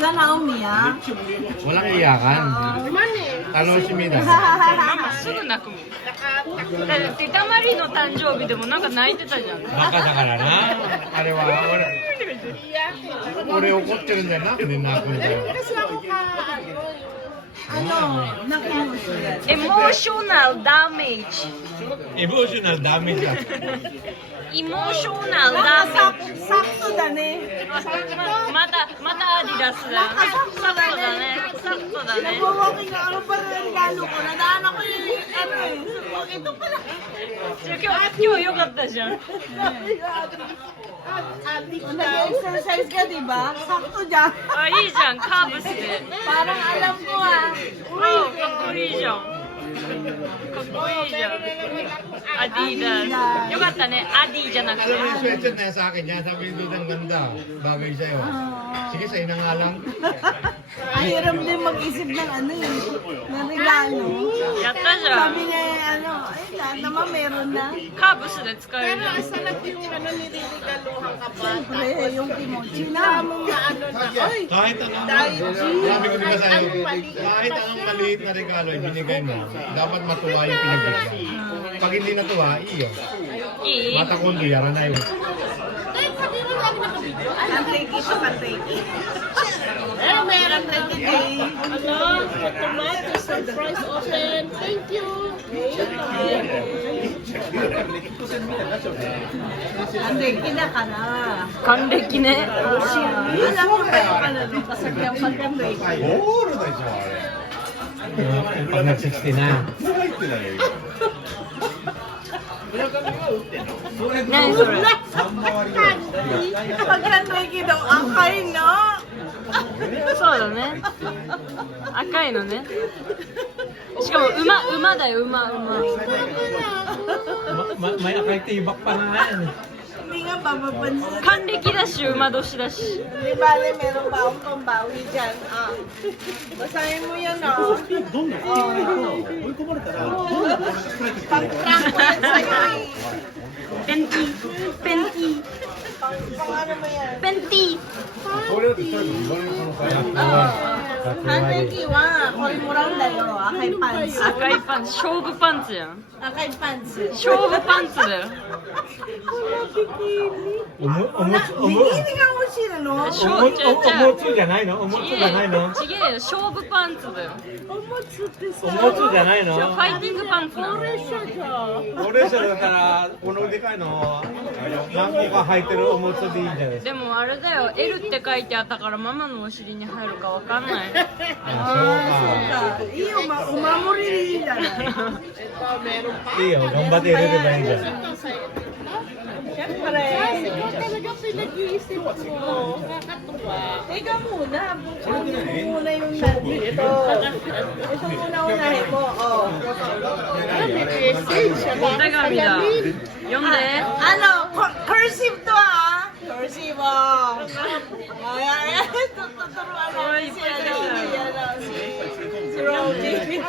ka na umiyak? Walang iyakan. Tanoshimi da. ママすぐ泣くもん。だってたまりの誕生日でもなんか泣いてたじゃん。バカだからな。あれは俺怒ってるんだよな。で泣くんだよ。 Ano? Nakimusya. Emotional damage. Emotional damage lang. Emotional damage. Sakto dan eh. またアディダスだ。saktoだね。saktoだね。 Nagwawaking na ano pa rin regalo ko. Nadaan ako yung ano eh. Ito pala. 今日良かったじゃん。 Nag-exercise ka, di ba? Sakto dyan. あ、いいじゃん、カーブスで。 Parang alam ko ah. あ、かっこいいじゃん。かっこいいじゃん。アディダス。よかったね、アディじゃなくて。 Alam mo yung sweatshirt na yan sa akin yan. Sabi nito ang ganda. Bagay sa'yo. Sige, sa'yo na nga lang. Ang hiram din mag-isip ng ano eh. Ng regalo. やったじゃ Sabi ん。 niya ano, ay lahat naman meron na. カーブスで使えるじゃん。 Siyempre, yung kimochi na. Kahit anong sabi ko diba sa'yo, kahit anong maliit na regalo ibinigay mo, dapat matuwa yung pinagbigay. Pag hindi natuwa, iyo. いい Mata kundi, yaran na yun. Kanteki siya, kanteki. Eh, meron kanteki. Hello, tomato surprise open. Thank you. Kanteki na ka na. 還暦ね。 Alam mo ba yung ano, kasagyan pag kanteki? ゴールでしょ、あれ。Pag nag-60 na. 何それ。 Pag kanteki daw, akay no? そうだね。赤いのね。しかも馬だよ、馬。 May akay tibak pa nga yan. Hindi nga ba mapansin? 還暦だし、馬年だし。 Di bale, meron ba akong pambawi dyan? Ah. Basahin mo yan, oh. Pang-prank ko yan sa'yo, eh. Penti. Pang ano mo yan? Penti. 還暦はこれもらうんだよ。赤いパンツ。赤いパンツ。勝負パンツやん。赤いパンツ。勝負パンツだよ。ビキニが欲しいの？おもつじゃないの？おもつじゃないの？ちげえよ、勝負パンツだよ。おもつってさ。おもつじゃないの？ファイティングパンツなの。俺らだったらこのでかいの何個か履いてるおもつでいいんじゃないですか。でもあれだよ、L って書いてあったからママのお尻に入るかわかんない。ああ、そうか。いいお守りでいいじゃない。いいよ、頑張って入れればいいんじゃない。 Siyempre. Talaga pinag-iisip mo. Nakakatuwa. Teka muna, buksan mo muna yung nandito. Ito muna unahin mo, oh. Message siya. お手紙だ。読んで。 Ano, cursive to ah. Cursive, oh. Ay, tuturuan natin si ano, si Robbie.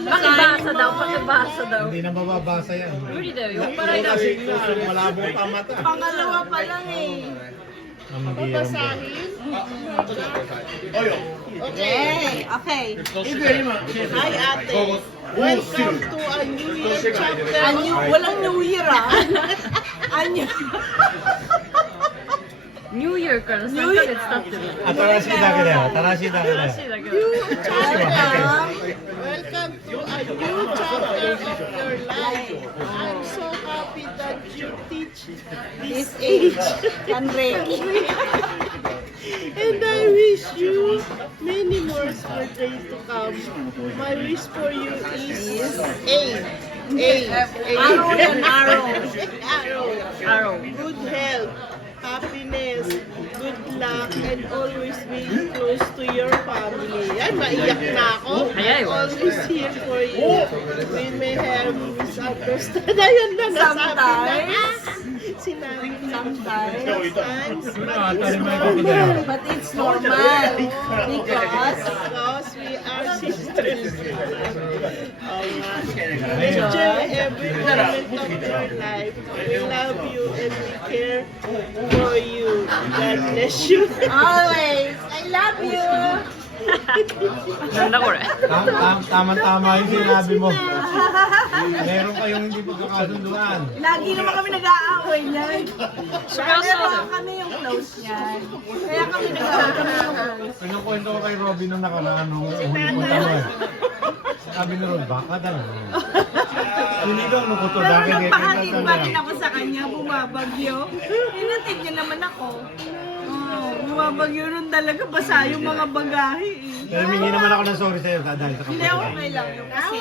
Pakibasa daw, pakibasa daw. Hindi na mababasa yan. 無理だよ、酔っ払いだ。 Kasi malabo pa mata. Pangalawa pa lang eh. Okay, okay. Hi ate. Welcome to a New Year chapter. Walang New Year ah. Anyo. ニューイヤーから3ヶ月経ってる。新しいだけだよ、新しいだけだよ。新しいだけど。 Welcome to a new chapter of your life. I'm so happy that you teach this age. Kanreki. And I wish you many more birthdays to come. My wish for you is A. Arrow yan, arrow. Arrow. Good health, happiness, good luck, and always being close to your family. Ay, maiyak na ako. Hayay, I'm always here for you. We may have misunderstood. Ayun na, nasabi na. Sometimes. Sinabi na. sometimes. Sometimes. But it's normal. Because Because we are sisters. Enjoy every moment of your life. We love you and we care for you. God bless you. always, I love you. Ganda ko rin. Tama-tama yung sinabi mo. Meron kayong hindi pagkakasunduan. Lagi naman kami nag-aaway niyan. Super Pero solid. kami yung close niyan. Kaya kami nag-aaway kami yung close. Pinukwento ko kay Robin nung nakaraan nung huli kong tanong. Sabi ni Rod, baka daw. Hindi daw ano ko to. Pero Dahil nagpahatid pa rin ako sa kanya, bumabagyo. Hinatid niya naman ako. Bumabagyo nun talaga, basa yung mga bagahe eh. Pero humingi naman ako ng sorry sa'yo dahil sa Hindi, kapatid. okay lang yun. Kasi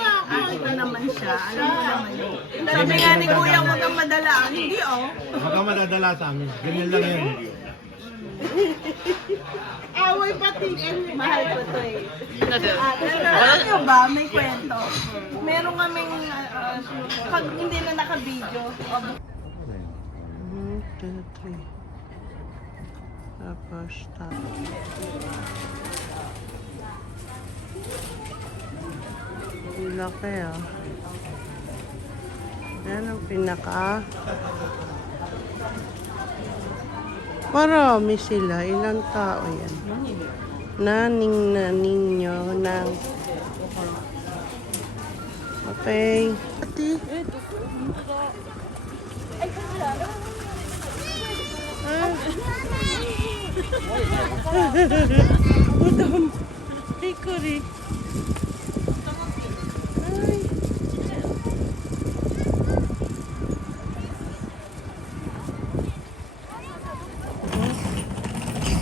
ito naman siya. Alam mo naman yun. Sabi nga ni Kuya, huwag kang madalaan. Hindi oh. Huwag kang madadala sa amin. Ganyan lang yun. Away pati. Mahal ko to eh. Ano? Alam nyo ba, may kwento. Meron kaming, pag hindi na naka-video, 1, 2, 3. Tapos, laki ah. Yan ang pinaka. Marami sila. Ilang tao yan? Naning na ninyo ng... Okay. Ati. Udam. Hikori. Ay.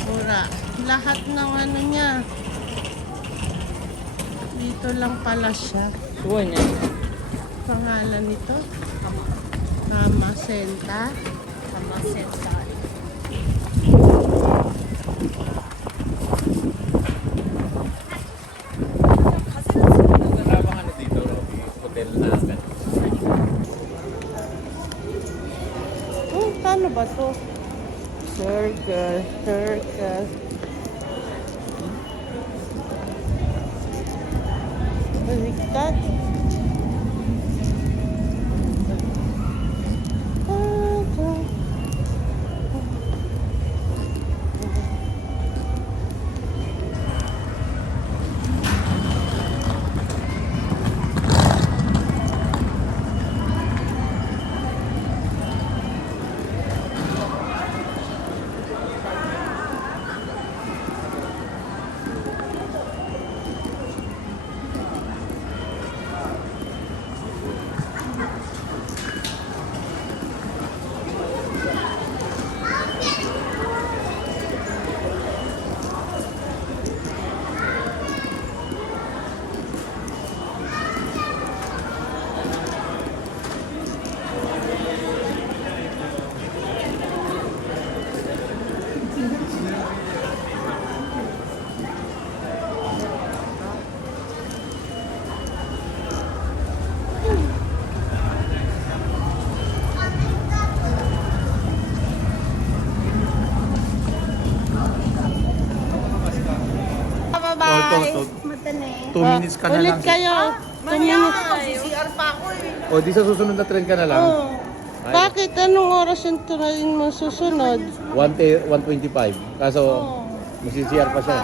Pura. Lahat ng ano niya. Dito lang pala siya. Pangalan nito? Kama Senta. Paano ba to? Circle, circle. Baliktad. bye-bye. Ito. Matane. 2 minutes ka na Ulit lang. kayo. 2 minutes. CR pa ako eh. O, di sa susunod na train ka na lang. Oh. Bakit? Anong oras yung train mo susunod? 1:25. Kaso, masisiyar pa siya.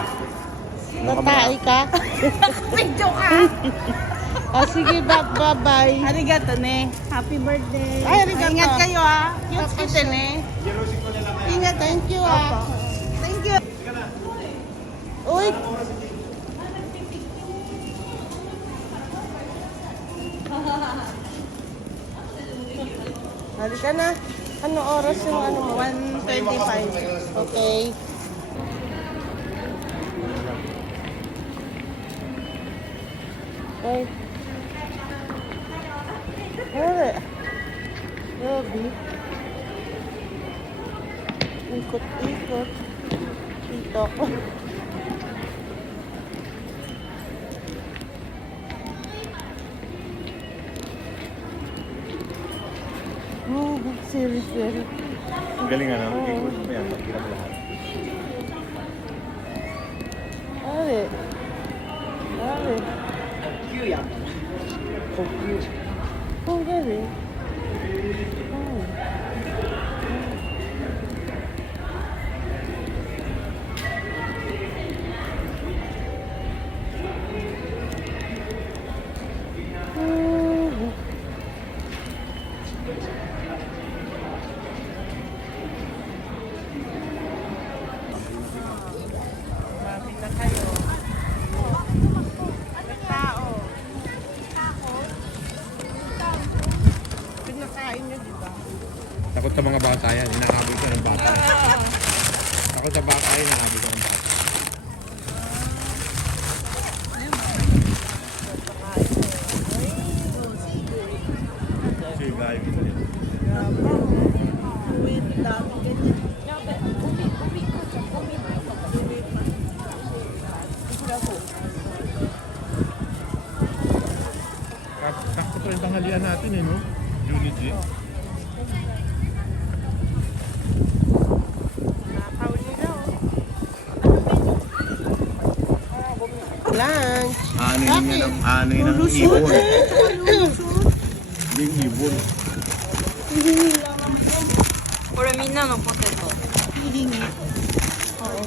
Tatay ka? Medyo ka. Sige, bye-bye. Arigato ne. Happy birthday. Ay, arigato. Ingat kayo ah. Cute kita ne. Ingat, thank you ah. Thank you. Uy! Halika na. Ano oras yung ano mo? 1:25. Okay. Ay. Wala. Grabe. Ikot-ikot. Dito ako. Oh, seriously. Ang galing ano? I-close mo yan. Pagkira mo lahat. Are. Are. Oh, galing. Takot sa mga bata yan. Hinahabol ko ng bata. Takot sa bata yan. Hinahabol ko ng bata. Sige, guys. Takot rin tanghalian natin eh, no? Unit G. Lunch. Ano yun ang ibon. Yung ibon. これみんなのポテト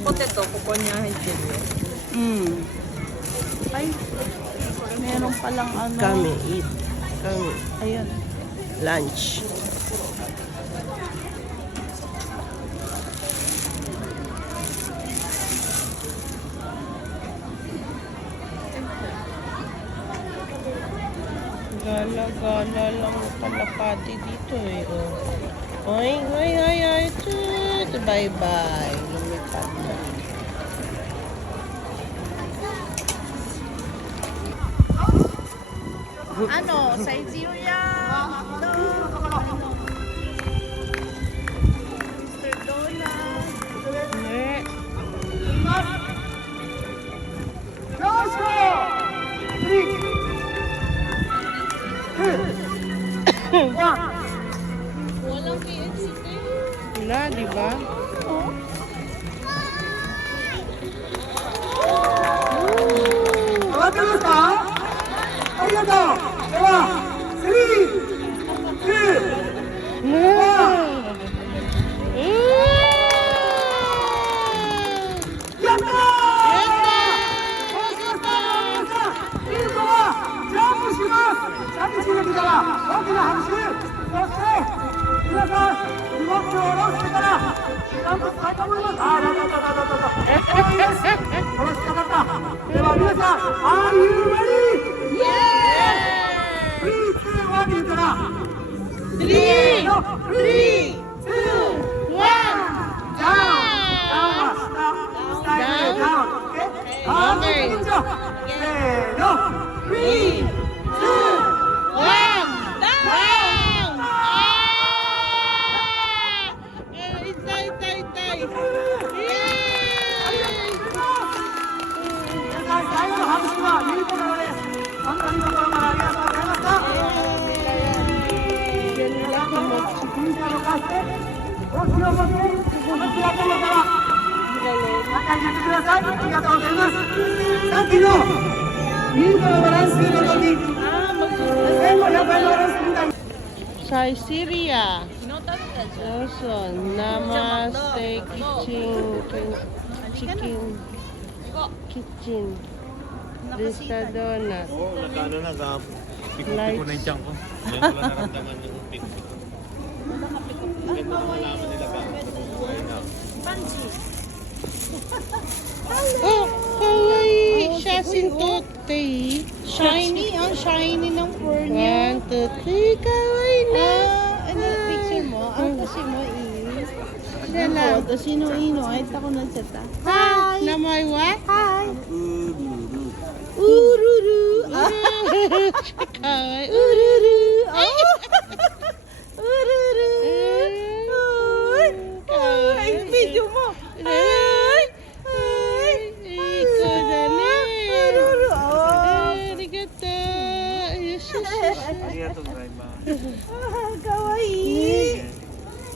ポテトここに入ってるよ Ay, meron palang ano. Kami, eat. Kami. Ayan. Lunch. Gala-gala lang kalapati dito eh. Oh. Oy, oy, oy, oy. Toot. Bye-bye. Lumipad na. Ano, Siberia. Mr. Donald. Wala, di ba? Syria. Johnson, Namaste Kitchen. Lista Donut. Oo, nagkano na. Pikot-pikot na yung tiyan ko. Ngayon ko lang naramdaman yung pikot. Ganda ng halaman nila ba? Nabubuhay na. Oh, kawaii. Siya sintote. Shiny, ang shiny ng fur niya. 1, 2, 3, kawaii na. Ano, picture mo? Ang kasi mo is... Siya lang. Photo, sino-ino? Ay, ako na chat ah. Hi. Na may what? Hi! Ururu! Kawaii. Ururu! Oh! Ururu! Ay, video mo! Ay! Ay! Ikaw na na. Ururu! Oh! Arigato. Kawaii!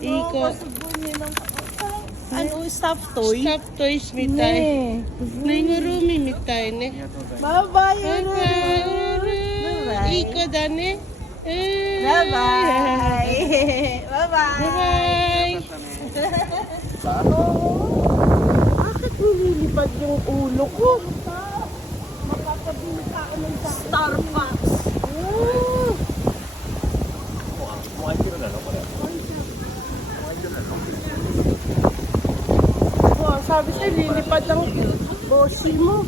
Ikaw Ano, stuffed toy? Stuffed toys mitai. Ningurumi mitai ne. Bye-bye. Iko da ne. Bye-bye. Bye-bye. Bakit nililipad yung ulo ko? Starbucks. Oh, sabi sa'yo, lilipad ang bossy mo.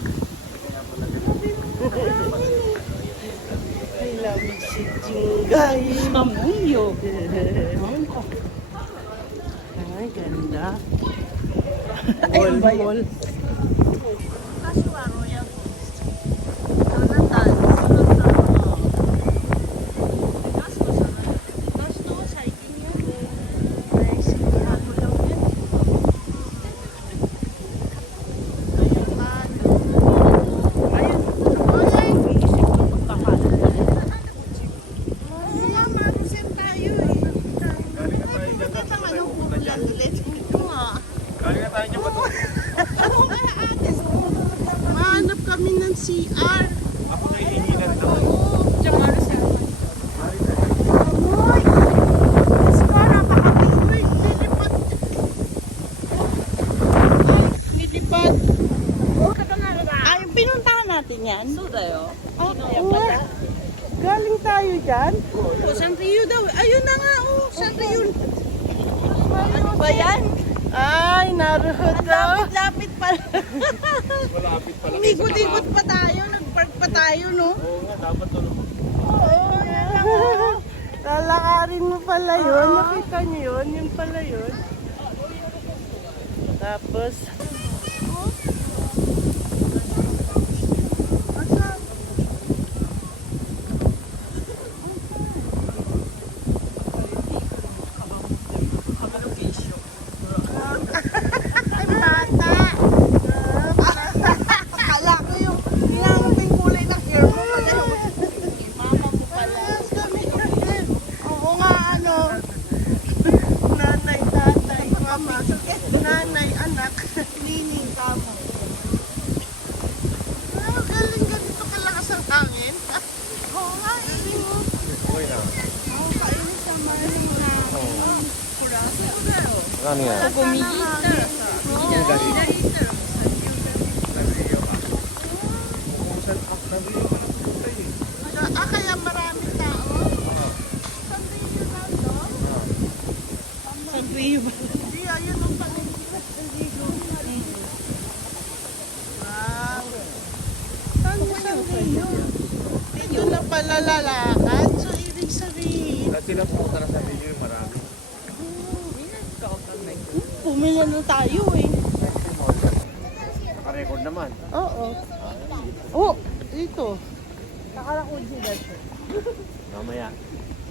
I love si Jingay. Mamuyo. Ay, ganda. Ayun ba yun? Mahanap kami ng CR. Ako na iinginan na. Lilipad. Ay, pinuntahan natin yan. Galing tayo dyan. San Rio daw. Ayun na nga, oh. San Rio. Ano ba yan? Ay, naroon daw. Lapit pala. Malapit pala. Umikot-ikot pa tayo. Nag-park pa tayo, no? Oo nga, dapat tulog. Lalakarin mo pala yun. Nakita niyo yun? Yun pala yun. Tapos, Ay, bata. Akala ko yung pinangating kulay ng hair mo. Mama mo pala. oo nga ano. Nanay, tatay, mama. Nanay, anak. Nining tamo. Galing ganito kalakas ang hangin. Oo nga, hindi mo. Okay na. Oo, kainis naman yung mga Ano yan? Kaya marami tao. San Rio ba? Hindi, ayun ang palengke. Wow. Saan Rio? Dito na pala lalakad. So, ibig sabihin, Dati lang pumunta na sa video yung marami. pumila na tayo eh. Naka-record naman. Oo. Oh, ito. Nakarakod sila siya. Mamaya.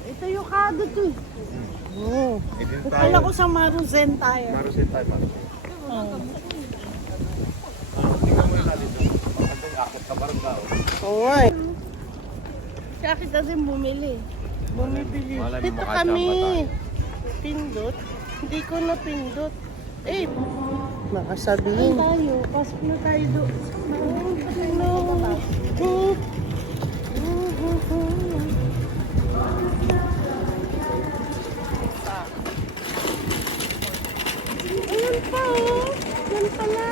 Ito yung kado to eh. Oo. Ito tayo. Kala ko sa Maruzen tayo. Marusin tayo, Marusin. Tingnan mo yung natin. Kasi akit ka parang tao. Oo nga eh. Si Aki kasi bumili. Bumibili. Wala, may Dito mukha kami. siyang Pindot. Hindi ko na pindot. Eh, makasabihin. Tayo, pasok na tayo doon. Ayan pa oh. Yan pala.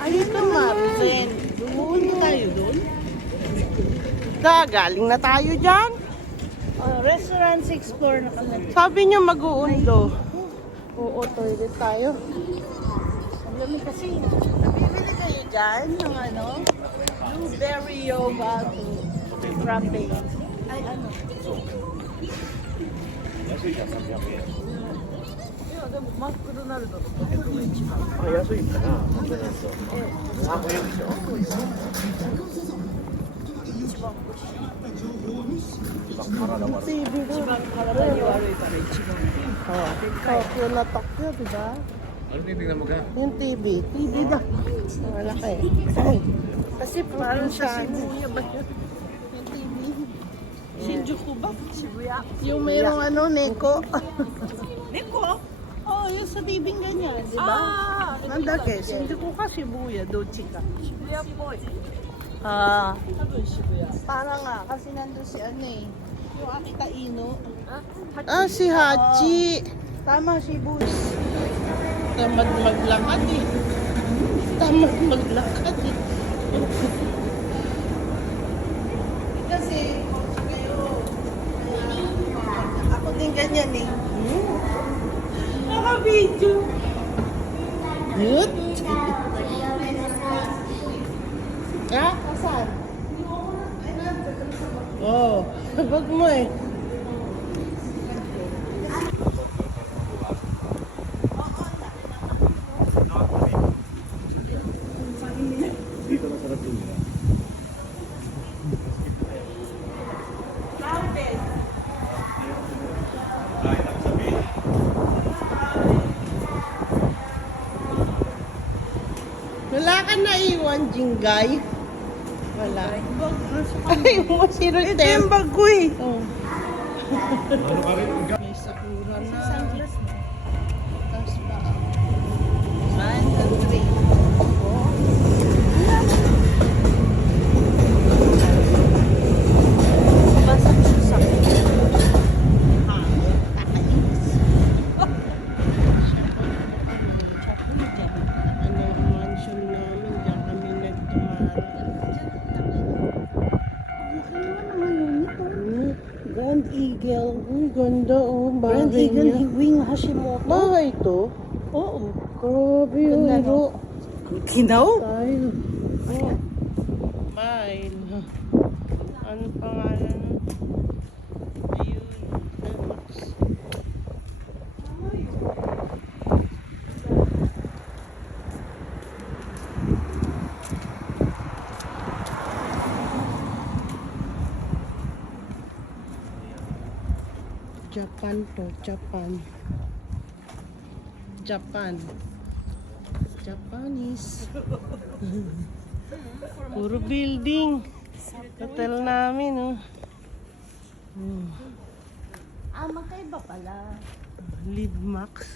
Ay, ito Maruzen. Doon tayo doon. Galing na tayo dyan. Restaurants explore na kami. Sabi niyo mag-uundo. Oo, toilet tayo. Ang lamig kasi. Nabibili kayo dyan ng ano? Blueberry yoga to frappe. Ay, ano? TV doon. Oh, Tokyo na Tokyo, di ba? Ano titignan mo ka? Yung TV. TV ba? Wala kayo. Kasi parang siya. Shibuya ba yun? Yung TV. Shinjuku ba? Shibuya? Yung mayroong ano, Neko. Neko? Oo, yung sa bibing ganyan, di ba? Mandakes, hindi ko ka Shibuya, Dochika. Shibuya po. Parang nga, kasi nandun si ano eh, yung Akita Ino. Ah, si Hachi. Tama, Shibuya. Tamad maglakad eh. Tamad maglakad eh. Kasi, ako din ganyan eh. Naka-video. Good. Ah, Asan? oh. Bag mo eh. Wala ka na iwan, Jinggay. Wala. Ay, mo si Ito yung Rutem. bag ko eh. Oh. Ano ka rin? May sakura na. Sunglass mo. Tapos pa. 1, 2, 3. Basag sa sakit. Ano yung mansion namin, diyan kami nagtumaran. Grand Eagle. Uy, ganda oh. Grand Bahay Eagle niya. Wing Hashimoto. Bahay to? Oo. Grabe yun. Ganda, no? Kinaw? Tayo. Oh. Mile. Ano pangalan? Ayun. Japan to, Japan. Japan. Japanese. Puro building. Hotel namin, oh. Magkaiba pala. Live Max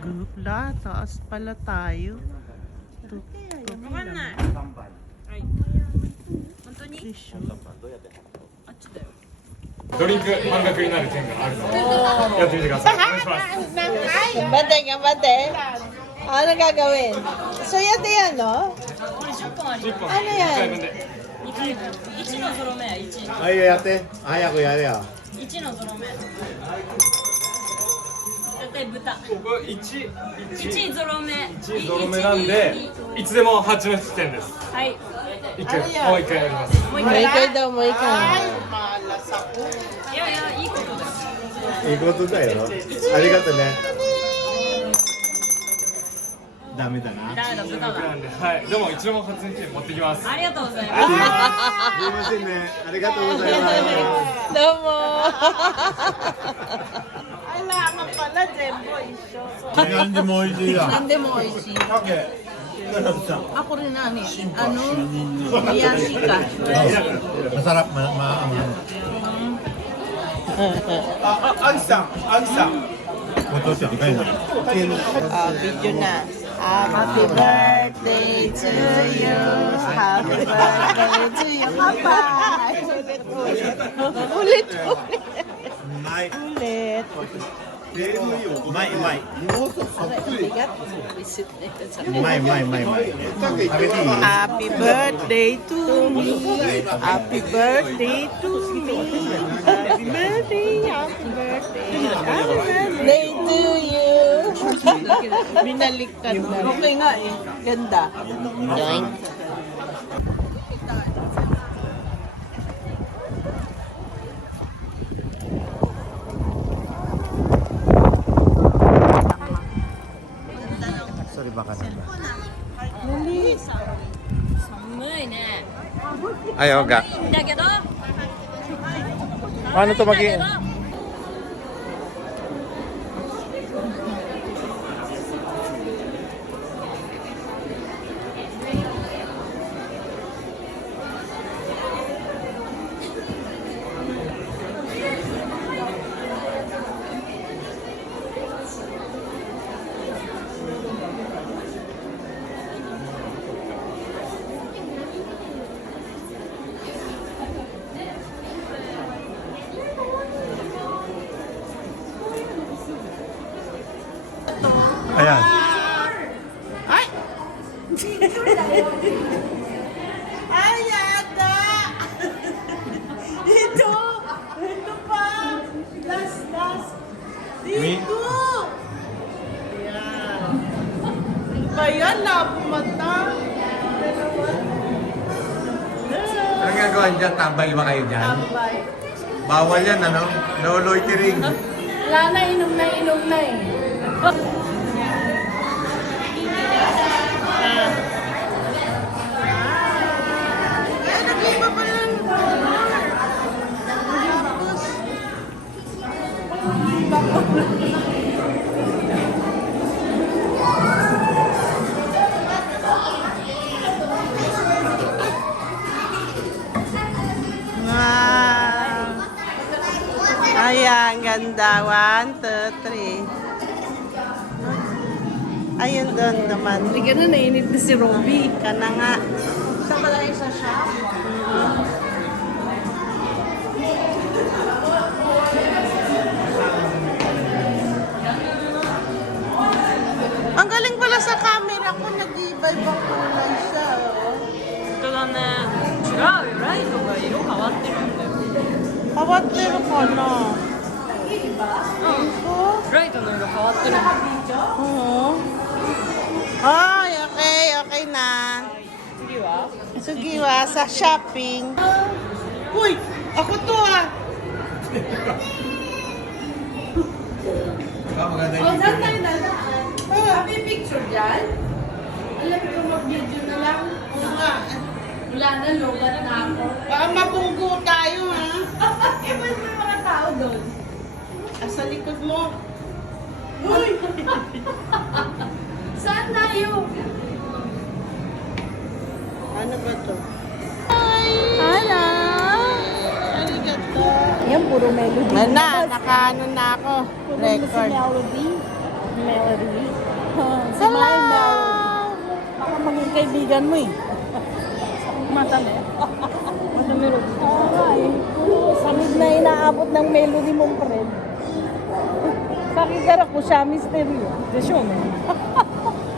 Group la. Taas pala tayo. Ito. Tissue. ドリンク半額になる券があるのでやってみてください。お願いします。 Gambate. Ano gagawin? So, yan yan, no? これ10本あり10本あれや1回分で。 2回分1のゾロ目1Ay, yate. Ayaw ko yate ah. 1のゾロ目絶対豚ここ1 1ゾロ目1ゾロ目なんでいつでも8の出点です。はい1回もう1回やります。もう一 May 回 ikay daw, may ikay. いやいやいいことですいいことだよ。ありがとね。ダメだな。誰だ豚だなんで、はい。でも一度も8の点持ってきます。ありがとうございますすいませんね。ありがとうございます。 Domo! Kailangan pala, Jembo, isyo. Hindi mo hindi ah. Nande mo, Ishi. Okay. Ako rin nani. Ano? Miyashika. Masarap Agsa. Ito siya, di kayo na. Video na. Happy birthday to you. Happy birthday to you. Papa. Ulit. Ulit. Mai. Bigat. Visit na ito sa Mai. Happy birthday to me. Happy birthday to me. Happy birthday. Happy birthday. Happy birthday to you. Binaliktad na. Okay nga eh. Ganda. Join. Sorry baka na. 寒いね Ayaw ga. いいんだけど Paano to だけ maging... ど Sorry ba yan? Napumata. Anong gagawin dyan? Tambay ba kayo dyan? Tambay. Bawal yan, ano? No loitering. Wala na, inom na eh. Ay, nag-iba pa lang. Tapos, wow. Ayan, ganda. 1, 2, 3. Ayun doon naman. Hindi ka na nainit na si Robby. Ka na nga. Sa pala sa shop. Ang galing pala sa camera ko, nag-iiba-ibang kulay siya. Oh. 本当だね。違うよ。ライトが色変わってるんだよ。 Kawat-pero ko, no? Oh. ライトの色変わってるんだよ。 Oo. Ay, okay na. 次は Sugiwa sa shopping. Uy, ako to ah. Maganda Oh, saan tayo dadaan? Kami picture dyan? Alam ko mag-video na lang. Oo nga. Wala na, logat na ako. Baka mapunggo tayo ha. Eh, ba't may mga tao doon? Ah, sa likod mo. Uy! Saan tayo? Ano ba to? Hello! Arigato. Yan, puro melody. Nakaano na ako. Record. Melody. Melody. Si Hello! My Melody. Baka maging kaibigan mo eh. Mata mo. Mata melody. Ay, samid na inaabot ng melody mong friend. Kakigara ko siya, misteryo. Desyo mo.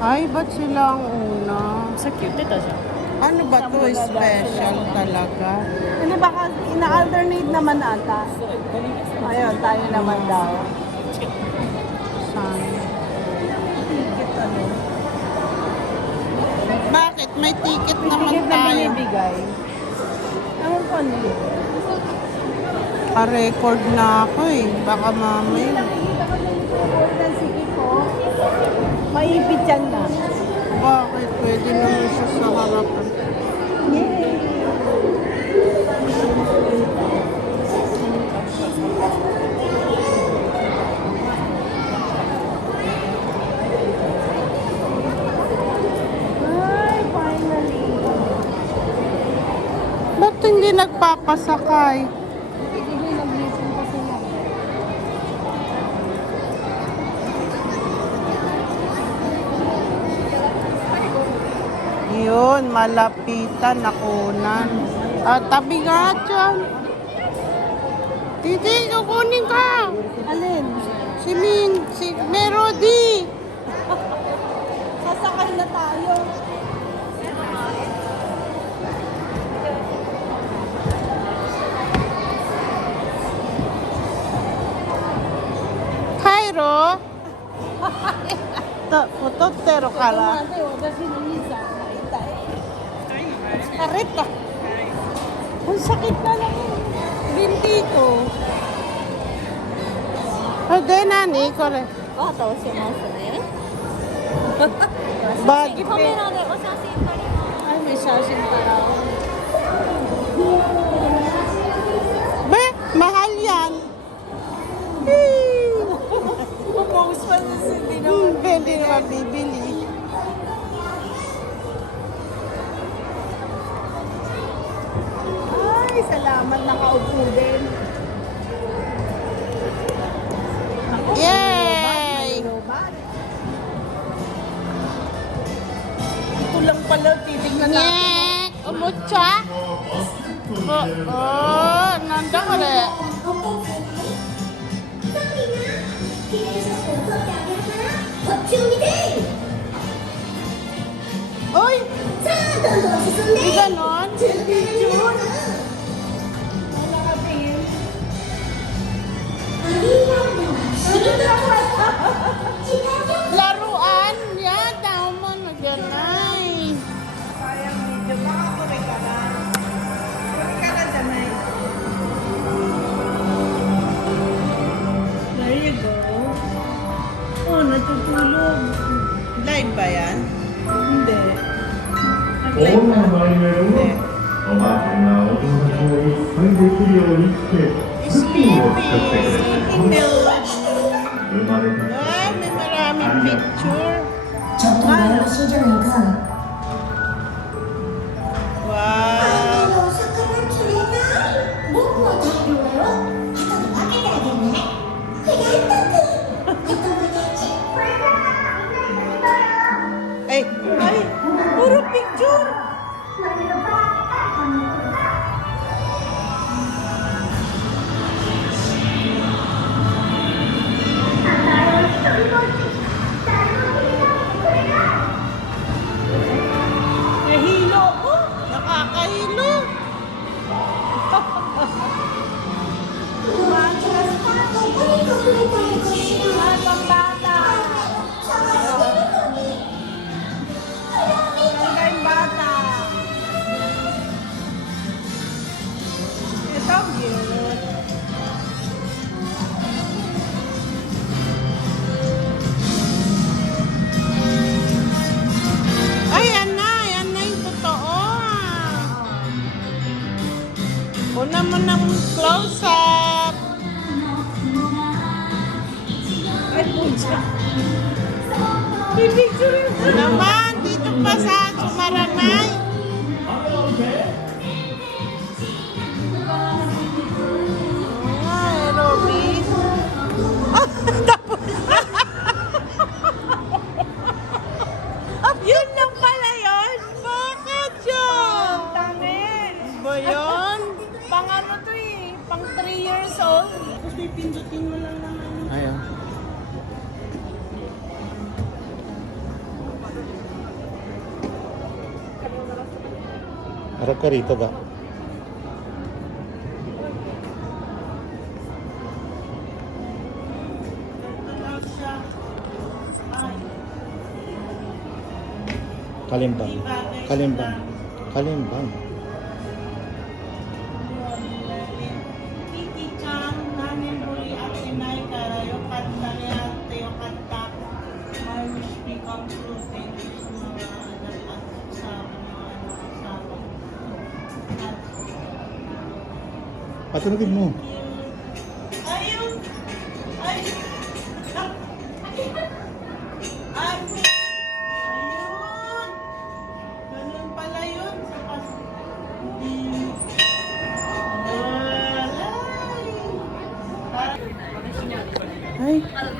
Ay, ba't sila ang una? さっき言ってたじゃん。 Ano ba to? Special talaga. Hindi baka ina-alternate naman ata. Ayun, tayo naman daw. Saan? Bakit? May ticket naman Ticket na tayo. binibigay. Ewan ko ano yun. Pa-record na ako eh. Baka mamaya. Nakikita ko na yung report ng sige ko. Maipit yan na. Bakit? Pwede naman siya sa harapan. Ay, finally. Ba't hindi nagpapasakay? Hindi nag-listen pa sila. Yun, malapitan, nakunan. Tabi nga dyan. Titi, kukunin ka. Alin? Si Melody. Sasakay na tayo. Cairo. Pototero ka lang. Ate, wala sinunisa. Karita. Ang sakit na lang. Binti ko. Ay, nani, kore. わたをしますね。 Bad. カメラでお写真撮ります。 Ay, may sashin pa raw. Be, mahal yan. Pupose pa sa hindi naman. Pwede naman bibili. Ay, salamat nakaupo din. Yay! Robot. Ito lang pala, titignan natin. Nyek! Umucha? Nanda ko rin. Uy! Di ganon? Wala ka tingin. Laruan? Yan, tao mo. 女のマイメロはおばあちゃんがお友達をいっぱいできるようにってクッキーを作ってくれたよ。生まれたAh, may maraming picture. ちょっと羨ましいじゃないか。 Wow. お魚釣れない。僕も大量だよ。後で分けてあげるね。やったくん。お友達。Ay, ay, puro picture. Nahilo ko. Nakakahilo. Bata. Ang bata. Ito, cute. Ay, yan na yung totoo. Una mo ng close-up. Ay, pucha. Pipicture mo. Naman, dito pa sa Sumaranay. Ay, Robby. Yun lang pala yun. Bakit yun? Tangin. Ba yun? Pang ano to eh. Pang 3 years old. Tapos pipindutin mo lang naman. Ayan. Harap ka rito ba? Kalimbang. Kalimbang. Kalimbang. Titi-chan, nanin buli at inay karayo kanta ni ate yung kanta. My wish become true. Thank you sa mga anak at sa mga anak kasama. Patunogin mo. Ayun! Ay! Ay! Ayun! Ganun pala yun. Sa Ay! Ako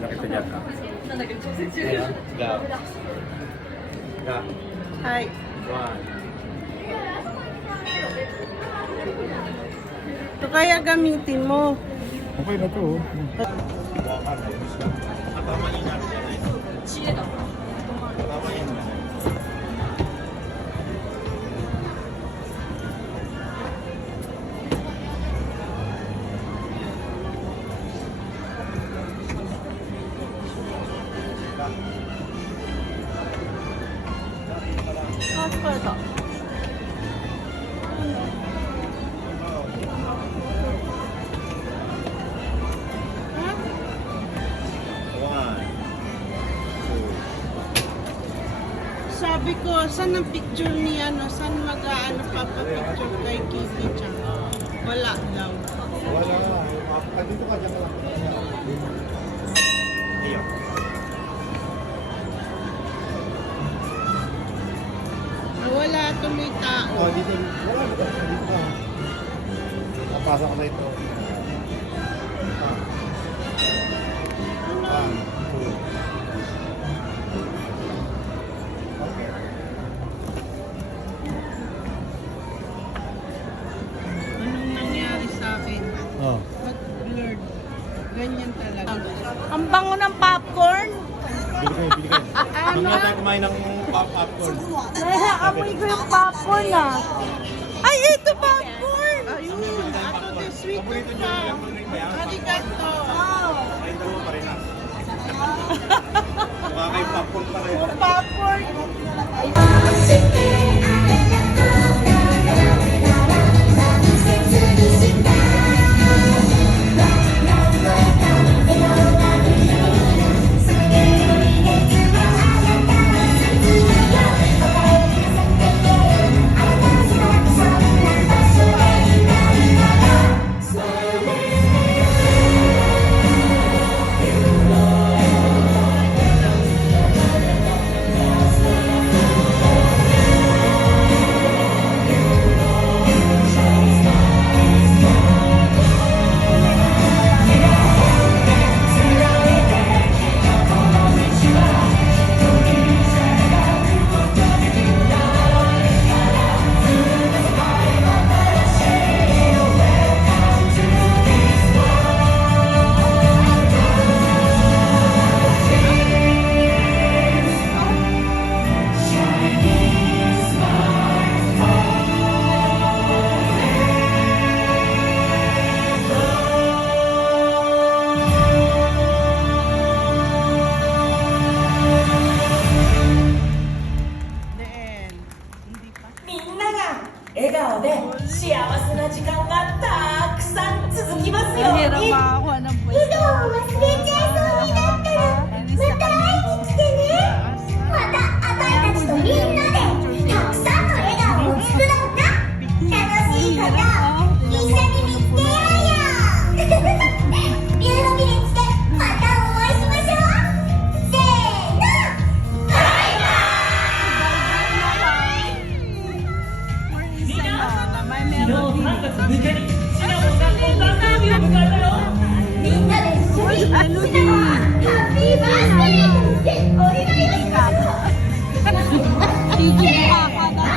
nakita ka. Ya. Ay! One. Ito kaya gamitin mo. Okay na to. Ah, pwede. Sabi ko, saan ang picture ni ano? Saan mag-aano papapicture kay Kitty Chan? Wala daw. Wala. Dito ka dyan lang. Wala tuloy tao. Oh, dito. Wala. Dito ka. Papasok ko na ito. Anong nangyari sa akin? Oh. Ba't blurred? Ganyan talaga. Ang bango ng popcorn. Bili kayo, bili kayo. Mamaya tayo kumain ng popcorn. Amoy ko yung popcorn ah. Ay, ito popcorn! Ayun, ato the sweet pa. Arigato. Ay, dalawa pa rin ah. Mukha kayo popcorn pa rin. Popcorn! Melody! Happy birthday! お祝いをしましょう Gigi Kaka na.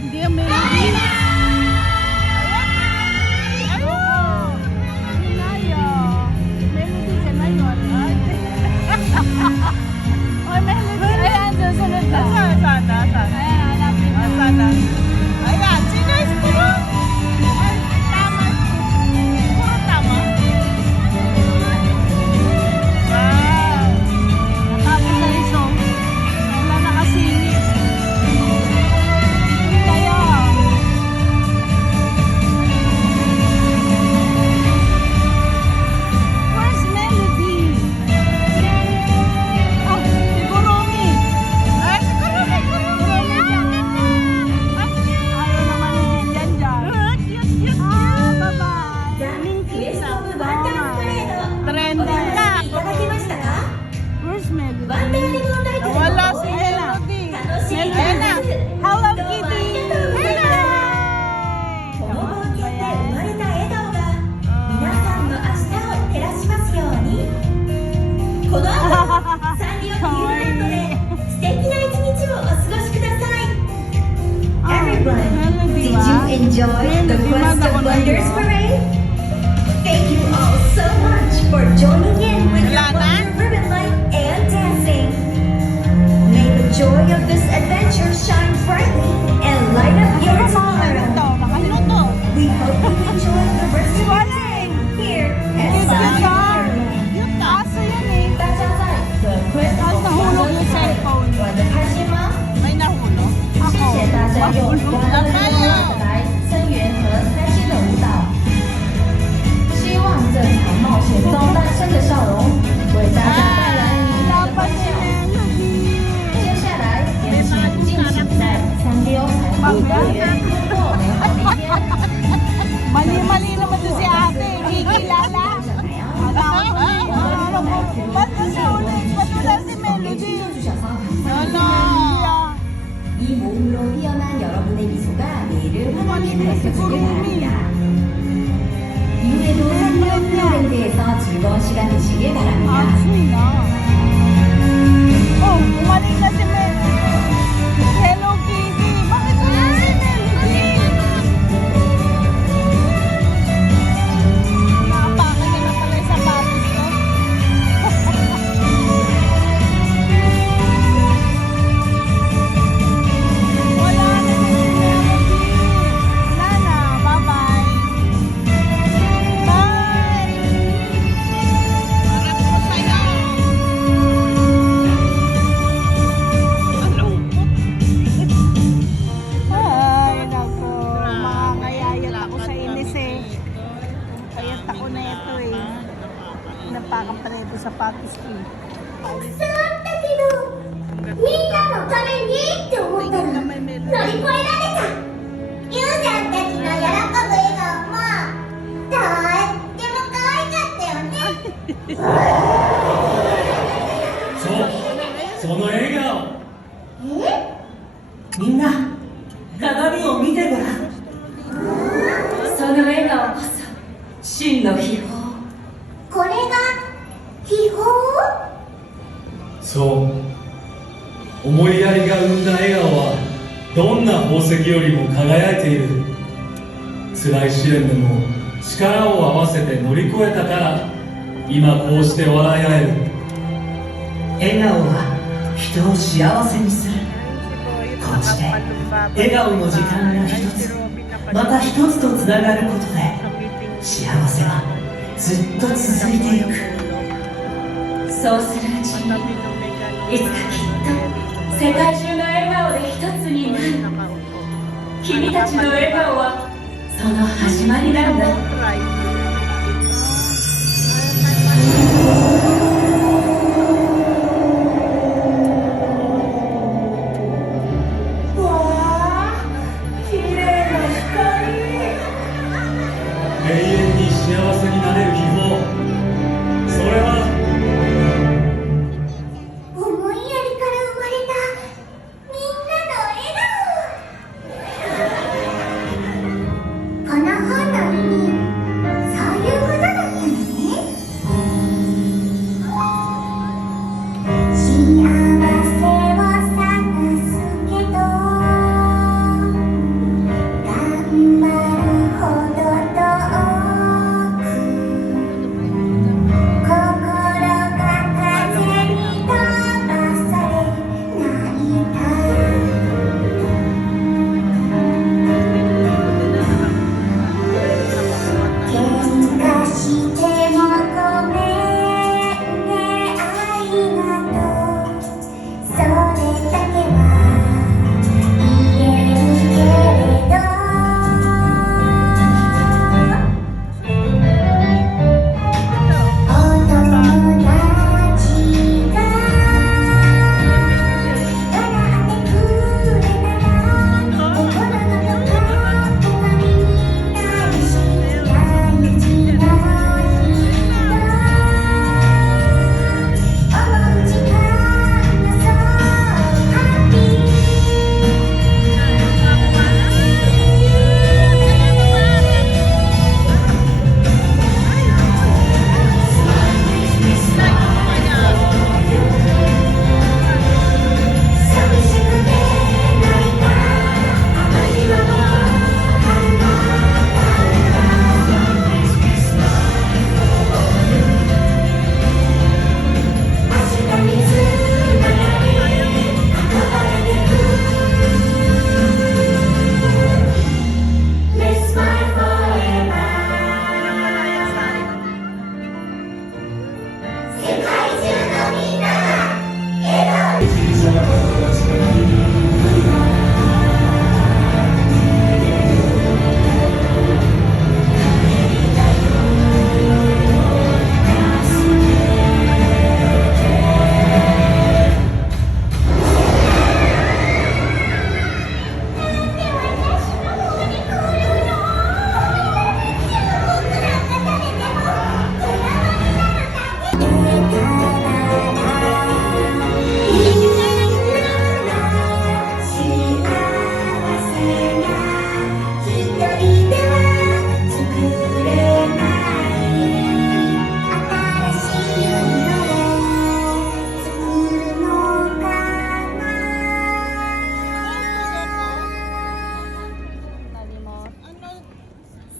Hindi ang Melody. Sinaya. Melody ka na yun. Oy, Melody. Ayan, susunod na. Sana. Ayan, hanapin mo. Sana. Ayan, sino is puro? Ay, tama. Puro tama. Wow. Natapos na yung song. Wala nakasingit. Tayo. Where's Melody? Oh, si Kuromi. Ay, siguro may Kuromi dyan. Ayaw naman ni Jinjan dyan. Bye-bye. ダーミンクエスト・オブ・ワンダースプレード Trending お楽し na. みいただけましたか Where's ワン Melody? ダーリボンライトでも Wala si 楽 Melody. しみいただけます Hello どうもあ Kitty. りがとうございましたこの冒険で生まれた笑顔が皆さんの明日を照らしますようにこの後サンリオピューロランドで素敵な一日をお過ごしください Everyone, did you enjoy the Quest of Wonders parade? Thank you all so much for joining in with your wonder ribbon light and dancing. May the joy of this adventure shine brightly and light up your tomorrow. Nakaluto. We hope you enjoy the rest of your day here at Sunny Pier. Aso yan eh. 大家在 The Quest Tapos of nahulog Wonders yung cellphone. 玩得开心吗？ May nahulog. 谢谢大家用欢乐的歌来声援和开心的舞蹈。希望这场冒险中诞生的笑容为大家带来明亮的方 Dapat si 向。 Melody. 接下来，也请敬请在三溜彩虹公园过美好的一天。 Mali-mali naman to si ate. Kikilala. Ba't ba siya ulit? Ba't wala si Melody? 이 모음으로 피어난 여러분의 미소가 내일을 환하게 밝혀주길 바랍니다. 이후에도 산리오 피어랜드에서 즐거운 시간 되시길 바랍니다. Asoy na. Oh, umaling na si Melody. Hello, Kitty. Bakit wala si Melody? Nakapakan niya na pala yung sapatos ko. Wala na si Melody. Wala na. Bye-bye. Bye. Harap ko sa'yo. Ay, nako. Makakayayat ako sa inis eh. Kayat ako na ito eh. Napakan pa na ito sapatos ko eh. さあったけどみんなのためにって思ったら乗り越えられたユウちゃんたちの喜ぶ笑顔もとっても可愛かったよねそう、その笑顔。みんな、鏡を見てごらん。その笑顔こそ、真の秘宝。これが秘宝そう、思いやりが生んだ笑顔は、どんな宝石よりも輝いている。辛い試練でも力を合わせて乗り越えたから、今こうして笑い合える。笑顔は人を幸せにする。こうして笑顔の時間が一つまた一つとつながることで幸せはずっと続いていく。そうするうちにいつかきっと世界中の笑顔で一つつになる。君たちの笑顔はその始まりなんだ。永遠に幸せになれる秘宝、それは思いやりから生まれたみんなの笑顔。この本の意味、そういうことだったのね。幸せを探すけど頑張るほど遠く、心が風に飛ばされ泣いた。喧嘩してもごめんね、ありがとう。それだけは言えるけれど、お友達が笑ってくれたら心のどこかがみんなにし大事な人、思う時間がそうハッピー。寂しくて泣いたあの日はもう春だ明日につながり憧れてく Miss my forever 世界中のみんなが笑顔にそ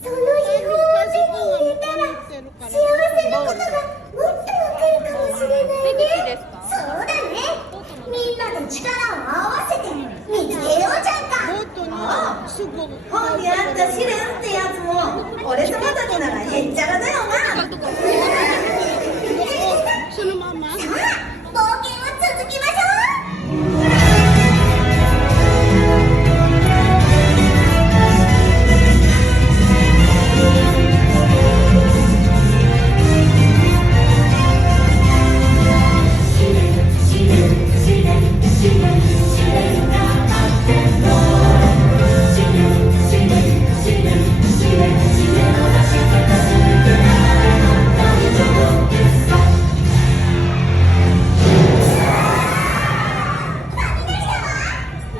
の秘宝を手に入れたら幸せなことがもっとわかるかもしれないね。そうだね。みんなと力を合わせて見つけようじゃんか。本にあった試練ってやつも俺様たちならへっちゃらだよな。さあ、冒険を続きましょう。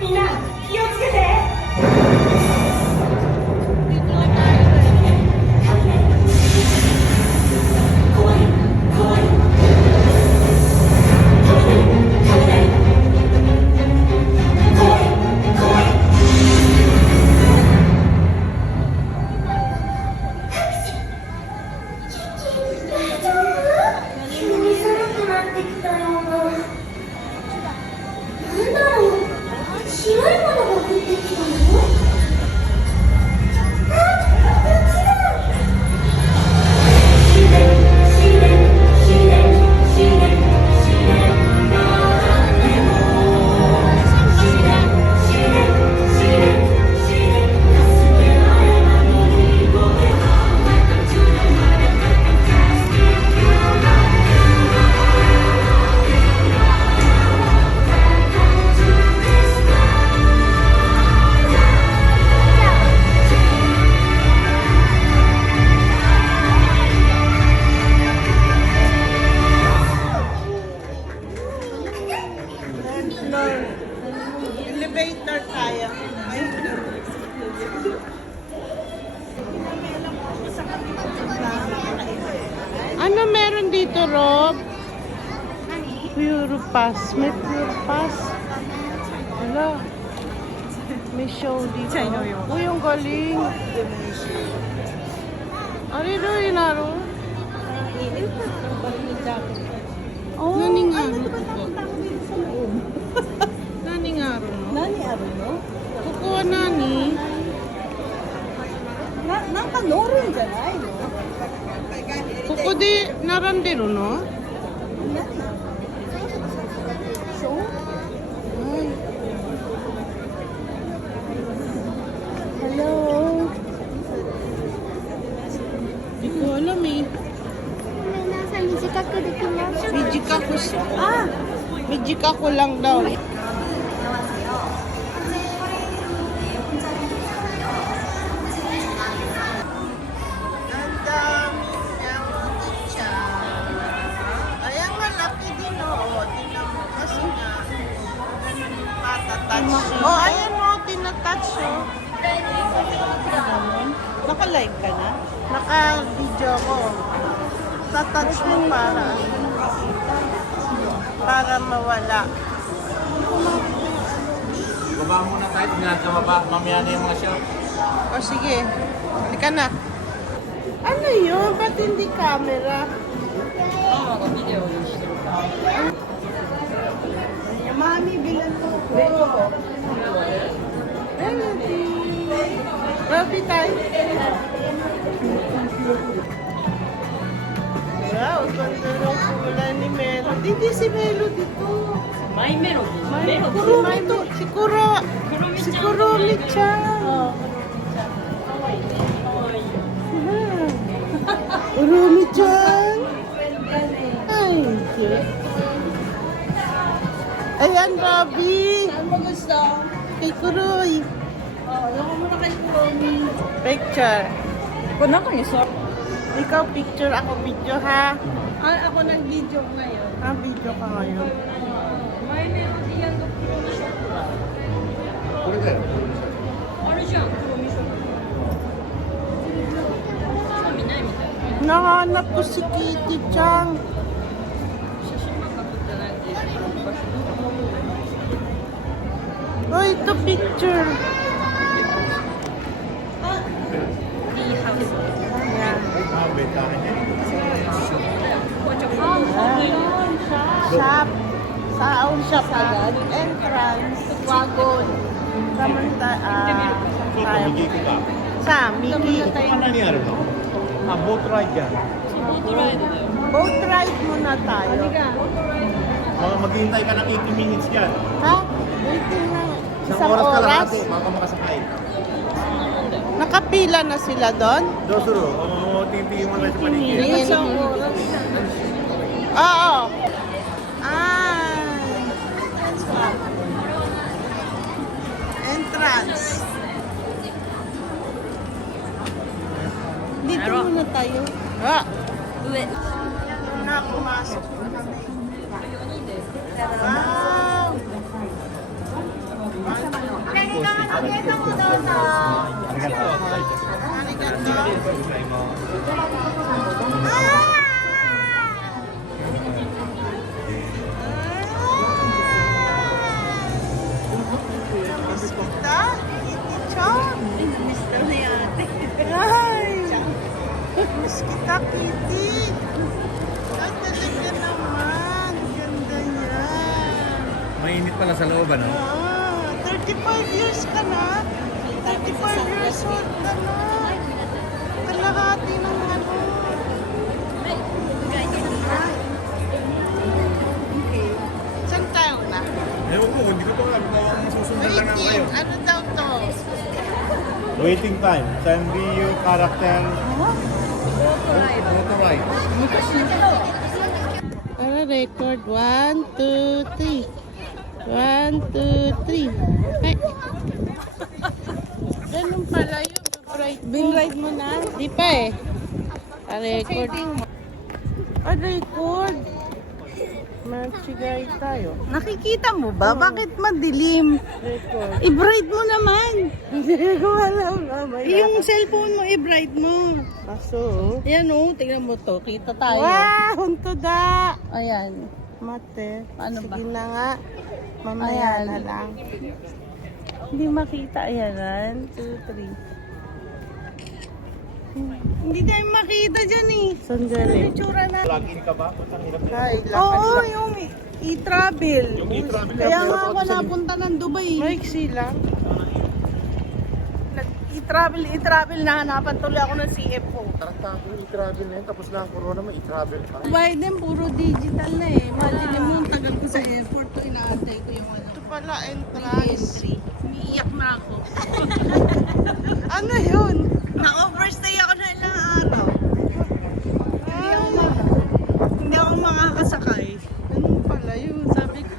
みんな気をつけて。大丈夫？急に寒くなってきたような。なんだろう、白いものが降ってき picture tayo. Ano meron dito, Rob? Pure Pass. May Pure Pass. Wala. May show dito. Uy, ang galing. Ari do inaro? Oh, nani nga ro? Nani nga ro? Nani aro no? Kukuha nani? Nakanorin dyan ay no? Kuko di narandiru no? So? Ay. Hello? Di ko alam eh. Mijikaku siya. Ah! Mijikaku lang daw. Ang dami niyang chicha. Ay, ang malaki din o. Tingnan mo kasi nga. Patatouch. Oh, ayan o. Tinatouch o. Naka-live ka na? Naka-video ko. Tatouch mo para mawala. Baba muna tayo, tingnan sa baba. Mamaya na yung mga shot. O sige, hindi ka na. Ano yun? Ba't hindi camera? Mami, bilan mo ko. Melody. Melody tayo. Wow, ganda ng kulay ni Melody. Hindi si Melody to. May melody. Kurumi to. Si Kurumi-chan. Kurumi-chan. Ay, cute. Ayan, Robby. Saan mo gusto? Kay Kuroy. Alam mo muna kay Kuromi. Picture. Kuna ko yung sir. Ikaw picture, ako video ha. Ah, ako nag-video ngayon. Ah, video ka ngayon. May melody yan doon. これだよ。あれじゃん。黒味噌。見ないみたい。 Nahanap ko si Kitty Chang. 写真ばっか撮ってないって場所。 Oh, ito picture. Tea house. Yan. Ah, bentahan niya. Shop. Saon shop agad. Entrance. Wagon. Samanta, tayo. 右行くか。 Sa Miki. 何あるの？あ、ボートライドや。ボートライドだよ。 Boat ride muna tayo. Maghihintay ka ng 80 minutes yan. Ha? Waiting na. Isang oras ka lang ate, bago makasakay. Nakapila na sila doon? Dosuro, tingin mo na sa paligid. Tingin. Oo. Ay. Entrance. Dito muna tayo. Ah. 上。 Na, pumasok na kami. Wow. Miss kita, Kitty. Ang talaga naman. Ganda niya. Mainit pala sa loob, ano? 35 years ka na. 35 years old ka na. Kalahati ng ano. Okay. Saan tayo na? Ewan ko, hindi ko pa alam kung susundan lang ako kayo. Ano daw to? Waiting time. Sanrio character. Motor ride. Para record. 1, 2, 3. 1, 2, 3. Ay. Ganun pala yun. Bin-ride mo na? Di pa eh. Record. Record. Matsigay tayo. Nakikita mo ba? Bakit madilim? I-bright mo naman. Hindi ko alam. Yung cellphone mo, i-bright mo. Kaso, ayan o, tingnan mo to. Kita tayo. Wow, hunto da. Ayan. Mate. Paano ba? Sige na nga. Mamaya na lang. Hindi makita. Ayan. 1, 2, 3. Hindi tayo makita dyan eh. Saan galing? Itsura na. Lagi ka ba? Putang hirap na. Oo, yung e-travel. Yung e-travel. Kaya nga ako napunta ng Dubai. Maiksi lang. E-travel na hanapan tuloy ako ng CFO. Tarantado yung e-travel na yun. Tapos na ang corona, may e-travel pa. Dubai din, puro digital na eh. Imagine mo, ang tagal ko sa airport to, inaantay ko yung ano. Ito pala, entrance. Umiiyak na ako. Ano yun? Na-overstay ako na ilang araw. Hindi ako makakasakay. Ganun pala yun. Sabi ko.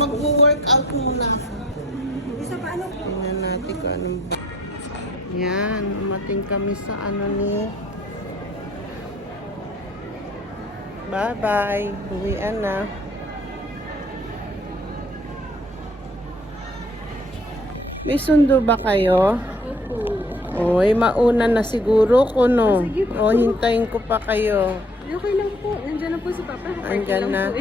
Mag-workout muna ako. Tingnan natin kung anong ba. Yan, umating kami sa ano ni. Bye-bye. Uwian na. May sundo ba kayo? Oy, mauna na siguro ko, no? O, hintayin ko pa kayo. Okay lang po. Nandiyan na po si Papa. Andyan na.